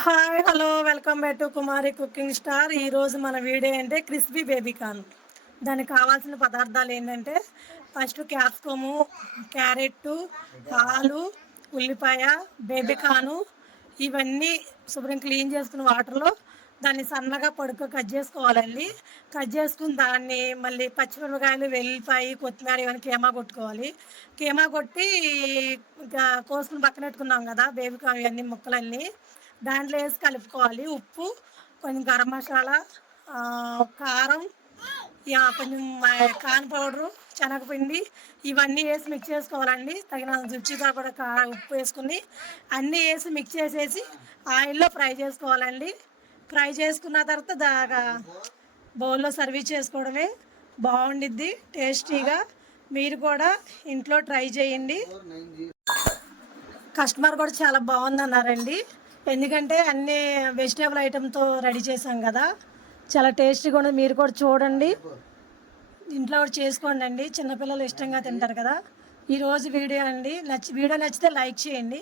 Hi hello welcome back to Kumari cooking star. ఈరోజు మన video అంటే క్రిస్పీ బేబీ కార్న్. దానికి కావాల్సిన పదార్థాలు ఏంటంటే ఫస్ట్ క్యాప్సికము, క్యారెట్, ఆలు, ఉల్లిపాయ, బేబీ కార్న్ ఇవన్నీ శుభ్రం క్లీన్ చేసుకుని వాటర్లో దాన్ని సన్నగా పొడుగు కట్ చేసుకోవాలండి. కట్ చేసుకుని దాన్ని మళ్ళీ పచ్చిమిరపకాయలు, వెల్లిపాయ, కొత్తిమీర ఇవన్నీ కీమా కొట్టుకోవాలి. కీమా కొట్టి ఇంకా కోసుకుని పక్కన పెట్టుకున్నాం కదా బేబీ కార్న్ ఇవన్నీ ముక్కలన్నీ దాంట్లో వేసి కలుపుకోవాలి. ఉప్పు, కొంచెం గరం మసాలా, కారం, కొంచెం కార్న్ పౌడరు, శనగపిండి ఇవన్నీ వేసి మిక్స్ చేసుకోవాలండి. తగిన రుచిగా కూడా ఉప్పు వేసుకుని అన్నీ వేసి మిక్స్ చేసేసి ఆయిల్లో ఫ్రై చేసుకోవాలండి. ఫ్రై చేసుకున్న తర్వాత బౌల్లో సర్వీస్ చేసుకోవడమే. బాగుండిద్ది టేస్టీగా. మీరు కూడా ఇంట్లో ట్రై చేయండి. కస్టమర్ కూడా చాలా బాగుందన్నారండి. ఎందుకంటే అన్ని వెజిటేబుల్ ఐటెంతో రెడీ చేసాం కదా, చాలా టేస్టీగా ఉండదు. మీరు కూడా చూడండి, ఇంట్లో కూడా చేసుకోండి అండి. చిన్నపిల్లలు ఇష్టంగా తింటారు కదా. ఈరోజు వీడియో అండి. వీడియో నచ్చితే లైక్ చేయండి.